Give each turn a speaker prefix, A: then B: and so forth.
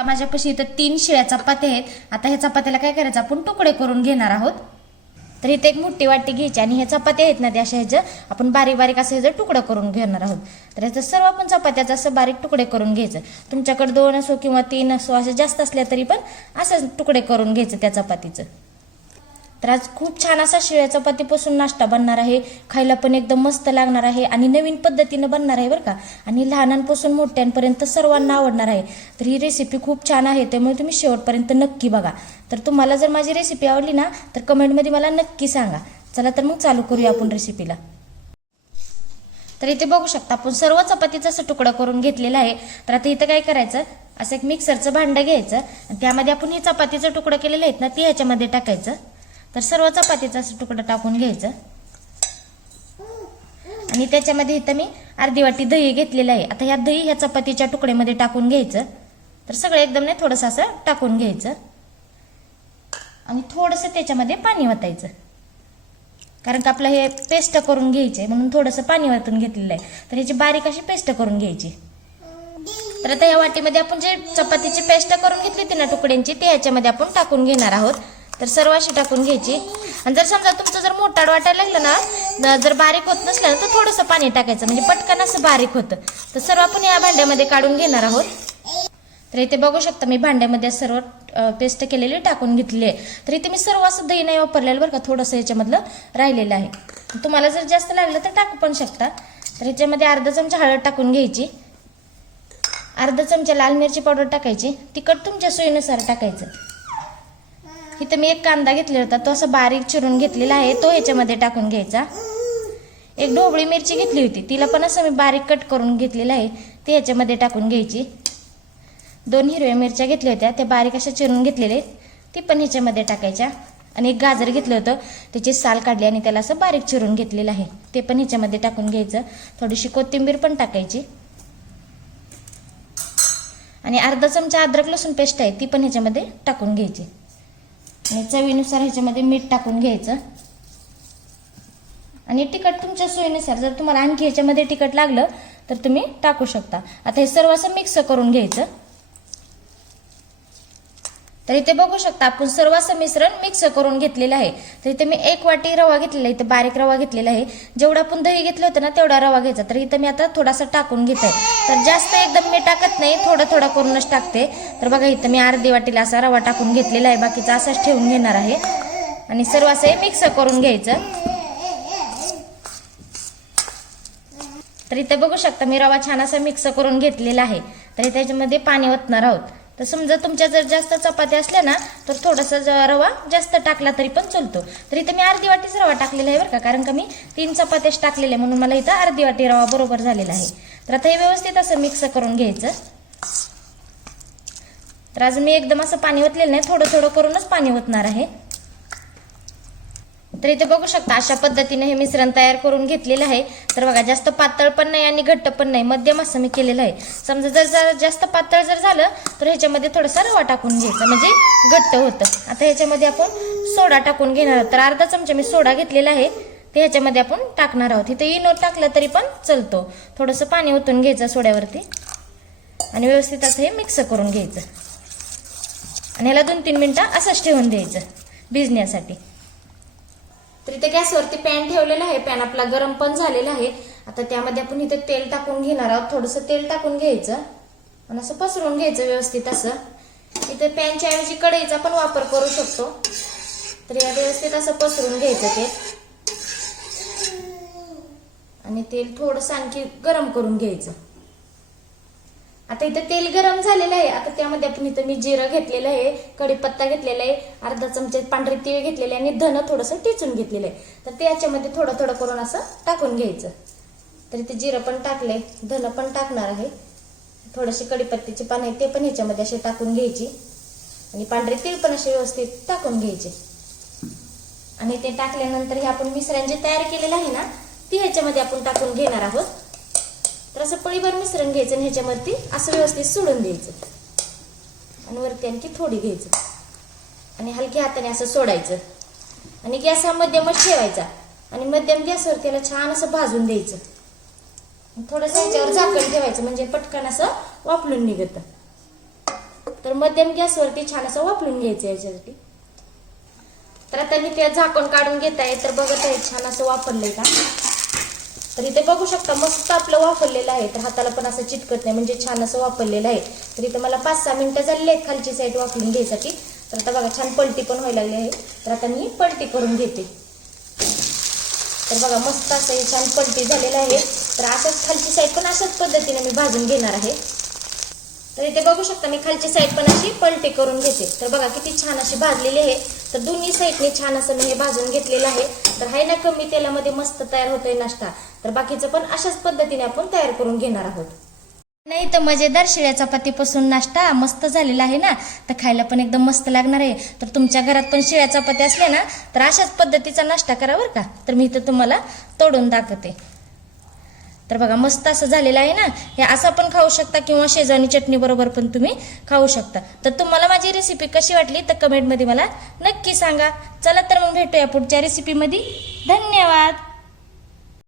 A: आता माझ्यापाशी इथं तीन शिळ्या चपात्या आहेत. आता ह्या चपात्याला काय करायचं? आपण तुकडे करून घेणार आहोत. तर इथे एक मोठी वाटी घ्यायची आणि ह्या चपात्या आहेत ना त्या अशा ह्याचं आपण बारीक बारीक असं ह्याचं तुकडं करून घेणार आहोत. तर ह्याचं सर्व आपण चपात्याचं असं बारीक तुकडे करून घ्यायचं. तुमच्याकडे दोन असो किंवा तीन असो असे जास्त असल्या तरी पण असं तुकडे करून घ्यायचं त्या चपातीचं. तर आज खूप छान असा शिळ्या चपातीपासून नाश्ता बनणार आहे. खायला पण एकदम मस्त लागणार आहे आणि नवीन पद्धतीनं बनणार आहे बरं का. आणि लहानांपासून मोठ्यांपर्यंत सर्वांना आवडणार आहे. तर ही रेसिपी खूप छान आहे त्यामुळे तुम्ही शेवटपर्यंत नक्की बघा. तर तुम्हाला जर माझी रेसिपी आवडली ना तर कमेंटमध्ये मला नक्की सांगा. चला तर मग चालू करूया आपण रेसिपीला तर इथे बघू शकता आपण सर्व चपातीचा असं तुकडा करून घेतलेला आहे. तर आता इथं काय करायचं? असं एक मिक्सरचं भांडं घ्यायचं. आणि त्यामध्ये आपण हे चपातीचं तुकडं केलेलं आहेत ना ते ह्याच्यामध्ये टाकायचं. तर सर्व चपातीचा असं तुकडं टाकून घ्यायचं. आणि त्याच्यामध्ये इथं मी अर्धी वाटी दही घेतलेलं आहे. आता ह्या दही ह्या चपातीच्या तुकड्यामध्ये टाकून घ्यायचं. तर सगळं एकदम नाही थोडंसं असं टाकून घ्यायचं. आणि थोडंसं त्याच्यामध्ये पाणी वतायचं. कारण का आपलं हे पेस्ट करून घ्यायचं आहे म्हणून थोडंसं पाणी वतून घेतलेलं आहे. तर ह्याची बारीक अशी पेस्ट करून घ्यायची. तर आता या वाटीमध्ये आपण जे चपातीची पेस्ट करून घेतली होती ना तुकड्यांची ते ह्याच्यामध्ये आपण टाकून घेणार आहोत. तर सर्व अशी टाकून घ्यायची. आणि जर समजा तुमचं जर मोठाड वाटायला लागलं ना जर बारीक होत नसलं तर थोडंसं पाणी टाकायचं. म्हणजे पटकन असं बारीक होतं. तर सर्व आपण या भांड्यामध्ये काढून घेणार आहोत. तर इथे बघू शकता मी भांड्यामध्ये सर्व पेस्ट केलेली टाकून घेतली आहे. तर इथे मी सर्व असं दही नाही वापरलेलं बरं का थोडंसं याच्यामधलं राहिलेलं आहे. तुम्हाला जर जास्त लागलं तर टाकू पण शकता. तर ह्याच्यामध्ये अर्धा चमचा हळद टाकून घ्यायची. अर्धा चमचा लाल मिरची पावडर टाकायची. तिखट तुमच्या सोयीनुसार टाकायचं. इथं मी एक कांदा घेतलेला होता. तो असं बारीक चिरून घेतलेला आहे. तो ह्याच्यामध्ये टाकून घ्यायचा. एक ढोबळी मिरची घेतली होती. तिला पण असं मी बारीक कट करून घेतलेलं आहे. ती ह्याच्यामध्ये टाकून घ्यायची. दोन हिरव्या मिरच्या घेतल्या होत्या. त्या बारीक अशा चिरून घेतलेले ती पण ह्याच्यामध्ये टाकायच्या. आणि एक गाजर घेतलं होतं. त्याची साल काढली आणि त्याला असं बारीक चिरून घेतलेलं आहे. ते पण ह्याच्यामध्ये टाकून घ्यायचं. थोडीशी कोथिंबीर पण टाकायची. आणि अर्धा चमचा अद्रक लसूण पेस्ट आहे. ती पण ह्याच्यामध्ये टाकून घ्यायची. आणि चवीनुसार ह्याच्यामध्ये मीठ टाकून घ्यायचं. आणि तिखट तुमच्या सोयीनुसार जर तुम्हाला आणखी ह्याच्यामध्ये तिखट लागलं तर तुम्ही टाकू शकता. आता हे सर्व असं मिक्स करून घ्यायचं. तर इथे बघू शकता आपण सर्व असं मिश्रण मिक्स करून घेतलेलं आहे. तर इथे मी एक वाटी रवा घेतलेला आहे इथे बारीक रवा घेतलेला आहे. जेवढा आपण दही घेतलं होतं ना तेवढा रवा घ्यायचा. तर इथं मी आता थोडासा टाकून घेत आहे तर जास्त एकदम मी टाकत नाही थोडं थोडं करूनच टाकते. तर बघा इथं मी अर्धी वाटीला असा रवा टाकून घेतलेला आहे. बाकीचा असाच ठेवून घेणार आहे. आणि सर्व असं हे मिक्स करून घ्यायचं. तर इथे बघू शकता मी रवा छान असा मिक्स करून घेतलेला आहे. तर त्याच्यामध्ये पाणी ओतणार आहोत. तर समजा तुमच्या जर जास्त चपात्या असल्या ना तर थोडासा जर रवा जास्त टाकला तरी पण चलतो. तर इथे मी अर्धी वाटीच रवा टाकलेला आहे बरं का कारण का मी तीन चपात्याच टाकलेल्या म्हणून मला इथं अर्धी वाटी रवा बरोबर झालेला आहे. तर आता हे व्यवस्थित असं मिक्स करून घ्यायचं. तर अजून मी एकदम असं पाणी ओतलेलं नाही थोडं थोडं करूनच पाणी ओतणार आहे. तर इथे बघू शकता अशा पद्धतीने हे मिश्रण तयार करून घेतलेलं आहे. तर बघा जास्त पातळ पण नाही आणि घट्ट पण नाही. मध्यम असं मी केलेलं आहे. समजा जर जर जास्त पातळ जर झालं तर ह्याच्यामध्ये थोडासा रवा टाकून घ्यायचा. म्हणजे घट्ट होतं. आता ह्याच्यामध्ये आपण सोडा टाकून घेणार आहोत. तर अर्धा चमचा मी सोडा घेतलेला आहे. ते ह्याच्यामध्ये आपण टाकणार आहोत. इथे इनो टाकलं तरी पण चलतो. थोडंसं पाणी ओतून घ्यायचं सोड्यावरती. आणि व्यवस्थित असं हे मिक्स करून घ्यायचं. आणि ह्याला दोन तीन मिनटं असंच ठेवून द्यायचं. भिजण्यासाठी. तर इथे गॅसवरती पॅन ठेवलेला आहे. पॅन आपला गरम पण झालेला आहे. आता त्यामध्ये आपण इथे तेल टाकून घेणार आहोत. थोडंसं तेल टाकून घ्यायचं. आणि असं पसरून घ्यायचं व्यवस्थित असं. इथे पॅनच्या ऐवजी कढईचा पण वापर करू शकतो. तर या व्यवस्थित असं पसरून घ्यायचं ते आणि तेल थोडंसं आणखी गरम करून घ्यायचं. आता इथं तेल गरम झालेलं आहे. आता त्यामध्ये आपण इथं मी जिरं घेतलेलं आहे कढीपत्ता घेतलेला आहे अर्धा चमचे पांढरे तीळ घेतलेले आणि धन थोडंसं टिचून घेतलेलं आहे. तर ते याच्यामध्ये थोडं थोडं करून असं टाकून घ्यायचं. तर इथे जिरं पण टाकले धन पण टाकणार आहे. थोडेसे कढीपत्त्याचे पान आहे ते पण ह्याच्यामध्ये असे टाकून घ्यायची. आणि पांढरे तीळ पण असे व्यवस्थित टाकून घ्यायचे. आणि ते टाकल्यानंतर हे आपण मिसऱ्यांचे तयार केलेलं आहे ना ती ह्याच्यामध्ये आपण टाकून घेणार आहोत. तर असं पळीभर मिश्रण घ्यायचं आणि ह्याच्यावरती असं व्यवस्थित सोडून द्यायचं. आणि वरती आणखी थोडी घ्यायचं. आणि हलक्या हाताने असं सोडायचं. आणि गॅस हा मध्यमच ठेवायचा. आणि मध्यम गॅसवर त्याला छान असं भाजून द्यायचं. थोडंसं ह्याच्यावर झाकण ठेवायचं म्हणजे पटकन असं वापरून निघत. तर तर मध्यम गॅसवरती छान असं वापरून घ्यायचं याच्यासाठी. तर आता मी ते झाकण काढून घेत आहे तर बघत आहे छान असं वापरलंय का? तर इथे बघू शकता मस्त आपलं वापरलेलं आहे. तर हाताला पण असं चिटकत नाही म्हणजे छान असं वापरलेलं आहे. तर इथे मला पाच सहा मिनटं झालेली आहेत खालची साईड वापरून घ्यायसाठी. तर आता बघा छान पलटी पण व्हायला लागली आहे. तर आता मी पलटी करून घेते. तर बघा मस्त असं हे छान पलटी झालेलं आहे. तर असंच खालची साईड पण अशाच पद्धतीने मी भाजून घेणार आहे. तर इथे बघू शकता मी खालची साईड पण अशी पलटी करून घेते. तर बघा किती छान अशी भाजलेली आहे. तर दोन्ही साईडने छान असं मी हे भाजून घेतलेलं आहे. तर हाय ना कमी तेलामध्ये मस्त तयार होतोय नाश्ता. तर बाकीचं पण अशाच पद्धतीने आपण तयार करून घेणार आहोत. नाही तर मजेदार शिळ्या चपातीपासून नाश्ता मस्त झालेला आहे ना? तर खायला पण एकदम मस्त लागणार आहे. तर तुमच्या घरात पण शिळ्या चपाती असल्या ना तर अशाच पद्धतीचा नाश्ता करा बरं का? तर मी इथं तुम्हाला तोडून दाखवते. तर बघा मस्त असं झालेलं आहे ना? हे असं पण खाऊ शकता किंवा शेजवानी चटणी बरोबर पण तुम्ही खाऊ शकता. तर तुम्हाला माझी रेसिपी कशी वाटली तर कमेंटमध्ये मला नक्की सांगा. चला तर मग भेटूया पुढच्या रेसिपीमध्ये धन्यवाद!